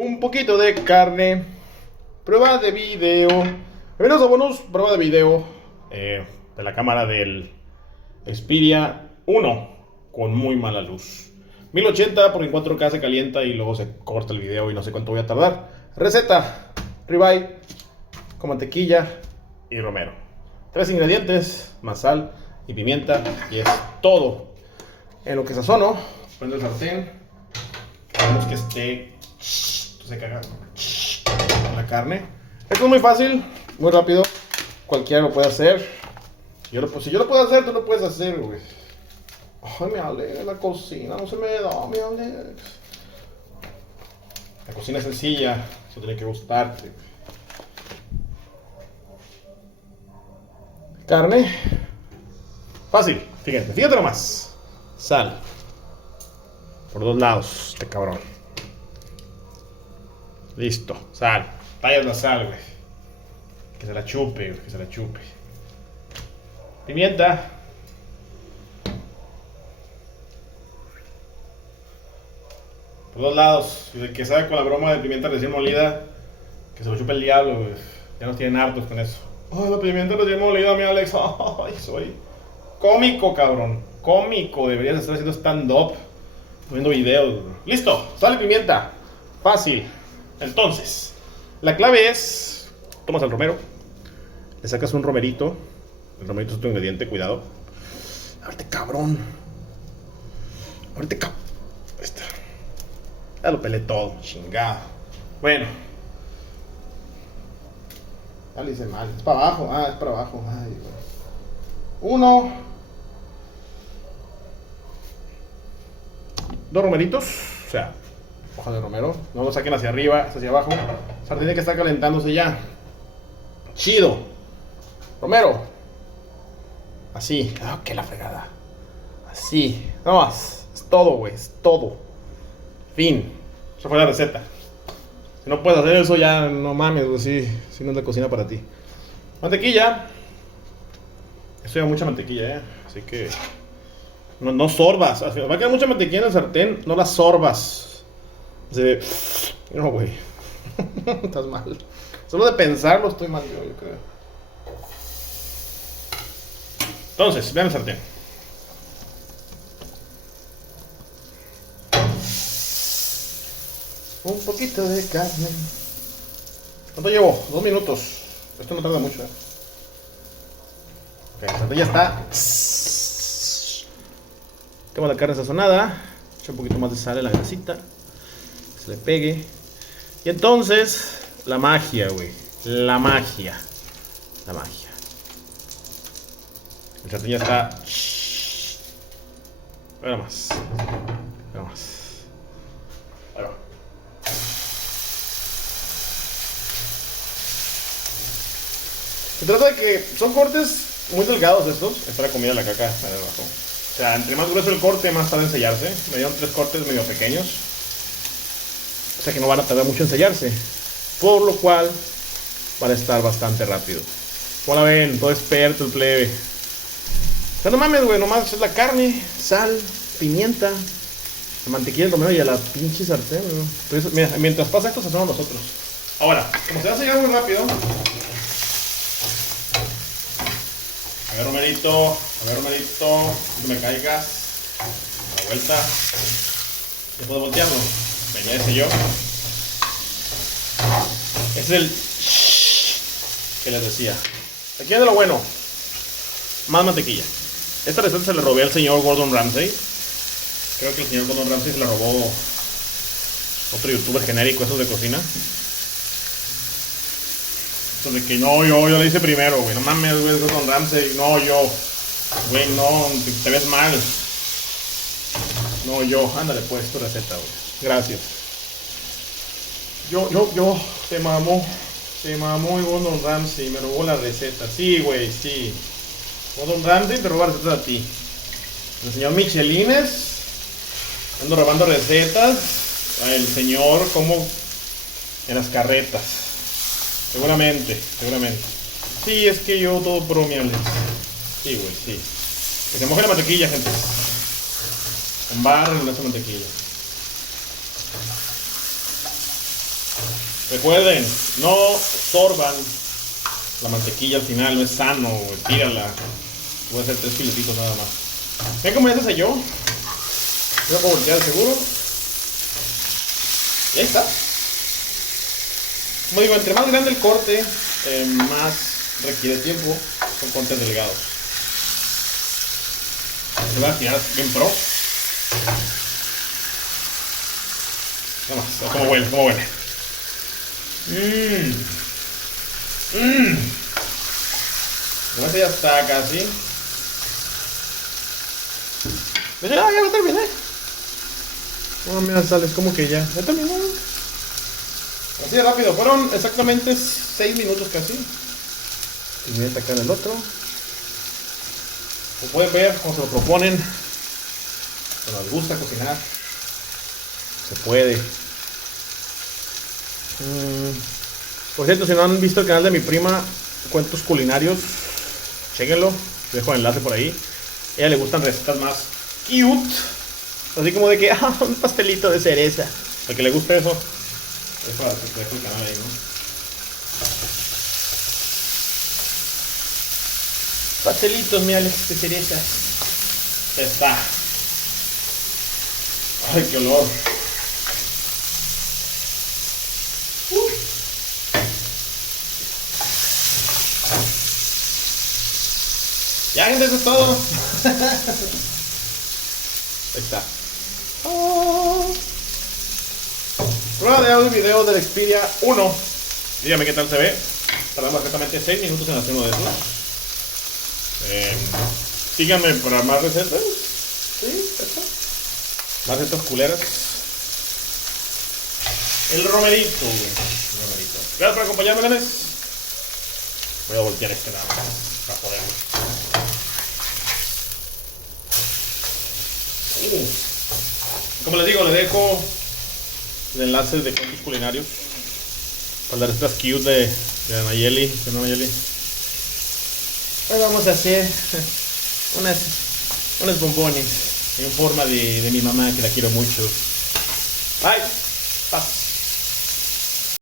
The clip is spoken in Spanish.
Un poquito de carne. Prueba de video. Bienvenidos a bonus, prueba de video de la cámara del Xperia 1 con muy mala luz. 1080 porque en 4K se calienta y luego se corta el video y no sé cuánto voy a tardar. Receta: ribeye con mantequilla y romero. 3 ingredientes, más sal y pimienta y es todo. En lo que sazono, prendo el sartén. Queremos que esté, se caga la carne. Esto es muy fácil, muy rápido. Cualquiera lo puede hacer. Si yo lo puedo hacer, tú lo puedes hacer, güey. Ay, mi Alex, la cocina no se me da, mi Alex. La cocina es sencilla, eso tiene que gustarte. Carne. Fácil, fíjate nomás. Sal. Por dos lados, este cabrón. Listo, sal. Tallas la sal, güey. Que se la chupe, güey, que se la chupe. Pimienta. Por dos lados. Y el que sabe con la broma de pimienta recién molida, que se lo chupe el diablo, güey. Ya nos tienen hartos con eso. Ay, la pimienta recién molida, mi Alex. Ay, soy cómico, cabrón. Cómico. Deberías estar haciendo stand-up, poniendo videos. Listo, sal y pimienta. Fácil. Entonces, la clave es: tomas el romero, le sacas un romerito. El romerito es tu ingrediente, cuidado. Ábrete, cabrón. Ábrete, cabrón. Ahí está. Ya lo pelé todo, chingado. Bueno. Ya lo hice mal. Es para abajo. Es para abajo. Ay, uno. Dos romeritos. O sea, hoja de romero. No lo saquen hacia arriba, hacia abajo. La sartén que está calentándose ya. Chido. Romero. Así. Que la fregada. Así. No más. Es todo, güey. Es todo. Fin. Esa fue la receta. Si no puedes hacer eso, ya no mames, güey. Sí, no es la cocina para ti. Mantequilla. Esto lleva mucha mantequilla, Así que no sorbas. Va a quedar mucha mantequilla en el sartén. No la sorbas. No, güey. Estás mal. Solo de pensarlo estoy mal yo creo. Entonces, vean el sartén. Un poquito de carne. ¿Cuánto llevo? 2 minutos. Esto no tarda mucho, Ok, el sartén ya está. Tengo la carne sazonada. Echo un poquito más de sal en la grasita. Que se le pegue. Y entonces, la magia, güey. La magia. La magia. El sartén ya está. Ahora más. Ahora más. Ahí va. Se trata de que son cortes muy delgados estos. Esta es la comida de la caca de abajo. O sea, entre más grueso el corte, más tarda en sellarse. Me dieron 3 cortes medio pequeños. O sea que no van a tardar mucho en sellarse. Por lo cual van a estar bastante rápido. Como la ven, todo experto el plebe. O sea, no mames, güey, nomás es la carne, sal, pimienta, la mantequilla, el romero y a la pinche sartén, güey. Entonces, mira, mientras pasa esto, hacemos nosotros. Ahora, como se va a sellar muy rápido, a ver, romerito, que me caigas. A la vuelta. Ya puedo voltearlo. Venga, ese yo. Ese es el que les decía. Aquí es de lo bueno. Más mantequilla. Esta receta se la robé al señor Gordon Ramsay. Creo que el señor Gordon Ramsay se la robó otro youtuber genérico, esos de cocina. Eso de que no, yo la hice primero, güey. No mames, güey, Gordon Ramsay. No, yo. Güey, no, te ves mal. No, yo. Ándale, pues, tu receta, güey. Gracias. Yo. Se mamó y Gordon Ramsay me robó la receta. Sí, güey, sí. Gordon Ramsay te roba recetas a ti. El señor Michelines ando robando recetas. El señor como en las carretas. Seguramente. Sí, es que yo todo bromeable. Sí, güey, sí. Que se moje la mantequilla, gente. Embarren esa mantequilla. Recuerden, no sorban la mantequilla al final, no es sano, tírala. Voy a hacer 3 filetitos nada más. ¿Ven cómo ya se selló? Voy a voltear seguro. Y ahí está. Como digo, entre más grande el corte, más requiere tiempo. Son cortes delgados. Se va a tirar bien pro. Nada más, cómo huele, cómo huele. Además ya está casi. Ya lo terminé. Oh, mira, sales como que ya terminó. Así de rápido, fueron exactamente 6 minutos casi. Y voy a sacar el otro. Como pueden ver, como se lo proponen, si nos gusta cocinar, se puede. Por cierto, si no han visto el canal de mi prima, Cuentos Culinarios, chéquenlo, dejo el enlace por ahí. A ella le gustan recetas más cute, así como de que, un pastelito de cereza. Al que le guste eso, es para que te dejo el canal ahí, ¿no? Pastelitos, mi Alex, de cerezas. Ya está. Ay, qué olor. Ya, gente, eso es todo. Ahí está. Prueba de audio y video del Xperia 1. Dígame qué tal se ve. Tardamos exactamente 6 minutos en hacer uno de esos. Síganme para más recetas. Sí, eso. Más recetas culeras. El romerito. Gracias por acompañarme, nenes. Voy a voltear este lado para poderlo. Como les digo, les dejo el enlace de Cuentos Culinarios para las recetas cute de Anayeli. Hoy vamos a hacer unos bombones en forma de mi mamá, que la quiero mucho. Bye. Paz.